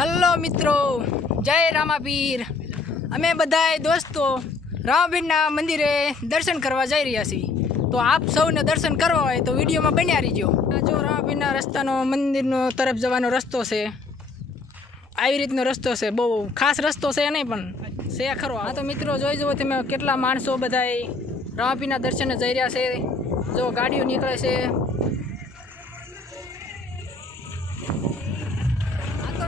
Hello મિત્રો, જય રામાપીર। અમે બધાય દોસ્તો રામાપીરના મંદિરે દર્શન કરવા જઈ રહ્યા છીએ। તો આપ સૌને દર્શન કરવા હોય તો વિડીયોમાં બન્યા રહીજો। આ જો રામાપીરના રસ્તાનો મંદિરનો તરફ જવાનો રસ્તો છે। આવી રીતનો રસ્તો છે, બહુ ખાસ રસ્તો છે નહીં પણ છે ખરો। આ તો મિત્રો જોઈ જુઓ તમે કેટલા માણસો બધાય રામાપીરના દર્શને જઈ રહ્યા છે। જો ગાડીઓ નીકળે છે।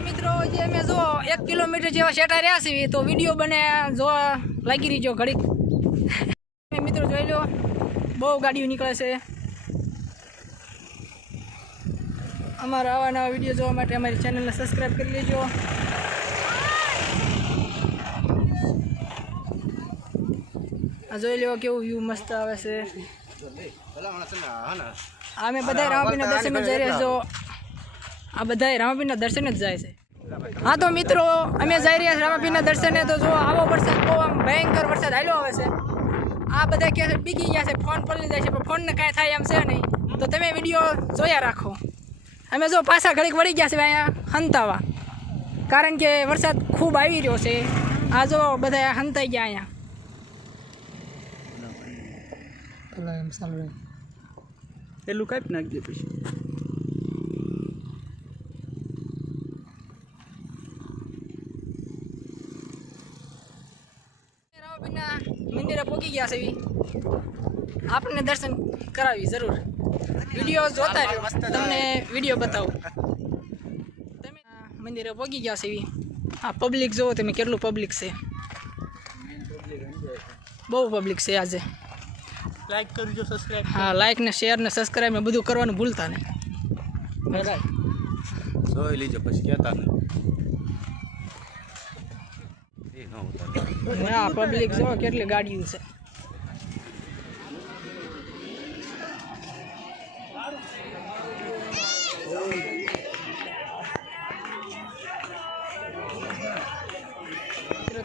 મિત્રો જે અમે જો 1 કિલોમીટર જેવા સેટા રહ્યા છીએ તો વિડીયો બને જોવા લાગી રહીજો ઘડીક। મિત્રો જોઈ લો બહુ ગાડીઓ નીકળે છે। અમારા આવા નવા વિડીયો જોવા માટે અમારી ચેનલને સબસ્ક્રાઈબ કરી લેજો। આ જોઈ લો કેવું વ્યૂ મસ્ત આવે છે। અમે બધા રામાપીરના દર્શને જઈ રહ્યા છો। આ બધા રામાપીરના દર્શને જ જાય છે। हाँ तो मित्रों अमे जाई रह्या रामापीરના दर्शने। तो जो आवो वरसाद बहू आम भयंकर वरसाद हाल्यो आवे छे। आ बधा के बीगी गया छे, फोन पलળી जाय छे पण फोन ने काई थाय एम छे नहीं। तो तमे विडियो जोया राखो। अमे जो पाछा घડીक वળી ગયા છે અહીંયા હંતાવા, કારણ કે વરસાદ ખૂબ આવી રહ્યો છે। આ જો બધા હંતાઈ ગયા અહીંયા। પેલા એમ સાલવે પેલું કાપ નાખ દે પછી। मंदिर पहुंची गया से आपने दर्शन करावी जरूर। वीडियो जोता रहो, तमने वीडियो बताओ। मंदिर पहुंची गया से हाँ पब्लिक जो तमे केटलू पब्लिक से, बहु पब्लिक से। आज लाइक करजो, सब्सक्राइब। हाँ लाइक ने शेयर ने सब्सक्राइब ने बधु करवानुं भूलता नहीं। જોઈ લીજો પછી કહેતા નહીં। हाँ पब्लिक जो केटली गाड़ियों से।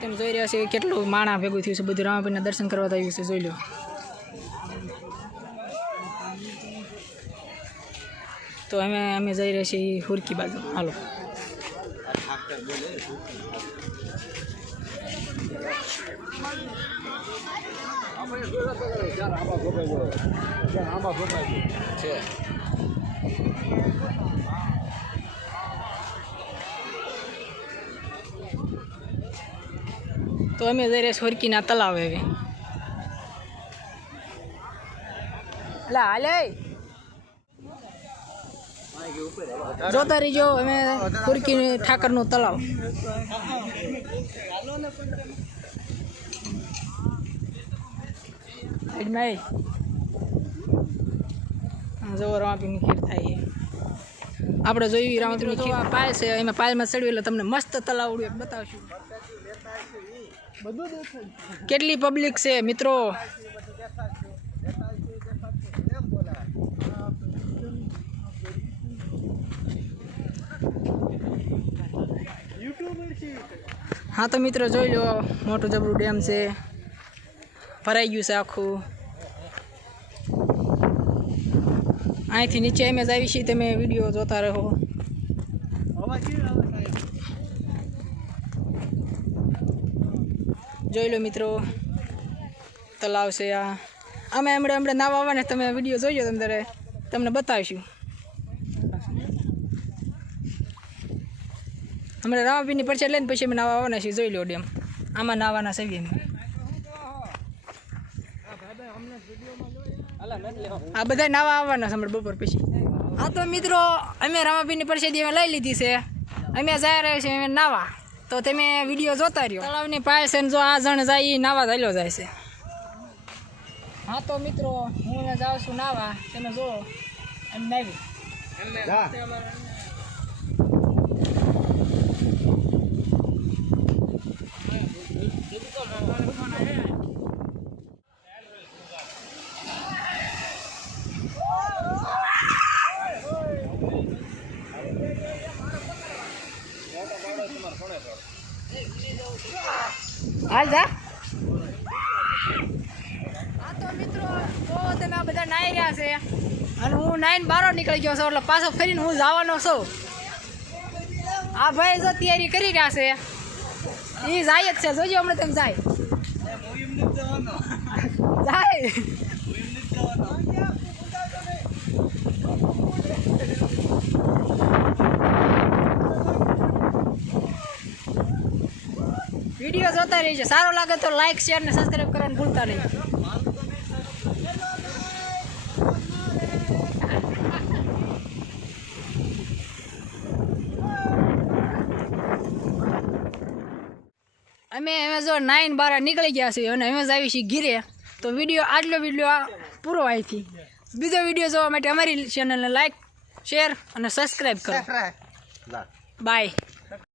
तेम જોઈ રહ્યા છે કેટલું માણા ભેગું થયું છે। બધું રામાપીરના દર્શન કરવા આવ્યું છે, જોઈ લો। તો અમે જઈ રહ્યા છીએ હુરકી બાજુ। હાલો तो अमे जई रहे होरकीना तलावे હવે। ला हाले जोता रहीजो। अमे होरकी ठाकरનું તલાવ। जो रामापीરની ખીર થાય આપણે જોઈ રામાપીરની ખીર પાય છે। એમાં પાયમાં ચડ્યું એટલે તમને મસ્ત તલાવડું એક બતાવશું। કેટલી પબ્લિક છે મિત્રો। हाँ तो मित्रों જોઈ લો મોટું જબરું ડેમ છે, ભરાઈ ગયું છે આખું। અહીંથી નીચે અમે જ આવી છીએ, તમે વિડીયો જોતા રહો। જોઈ લો મિત્રો તલાવ છે આ। અમે હમણાં નાવા આવવાને તમે વિડીયો જોઈજો, તમને બતાવીશું। હમણાં રામાપીરની પરચા લઈને પછી અમે નાવા આવવાના છીએ। જોઈ લો ડેમ, આમાં નાવાના છે। આ બધા નાવા આવવાના છે બપોર પછી। હા તો મિત્રો અમે રામાપીરની પ્રસાદી અમે લઈ લીધી છે, અમે જઈ રહ્યા છીએ અમે નાવા। તો તમે વિડીયો જોતા રહ્યો। તળાવની પાસે જો આ જણ જાય એ નાવા ચાલ્યો જાય છે। હા તો મિત્રો હું જાઉં છું નાવા, તમે જો એમ નાવી। हाल जा। हाँ तो मित्रों तो તમે બધા નાઈ રહ્યા છે અને હું નાઈને બહાર નીકળી ગયો છું, એટલે પાછો ફરીને હું જવાનો છું। આ ભાઈ જો તૈયારી કરી રહ્યા છે એ જાય જ છે જોજો હમણાં તેમ જાય જાય વિડીયો જોતા રહેજો સારો લાગે તો લાઈક શેર ને સબસ્ક્રાઇબ કરવાનું ભૂલતા નહીં અમે એમેઝોન 9 નીકળી ગયા છીએ અને અમે આવી છીએ ગીરે તો આટલો વિડીયો પૂરો અહીંથી બીજો વિડીયો જોવા માટે અમારી ચેનલને લાઈક શેર અને સબસ્ક્રાઈબ કરો બાય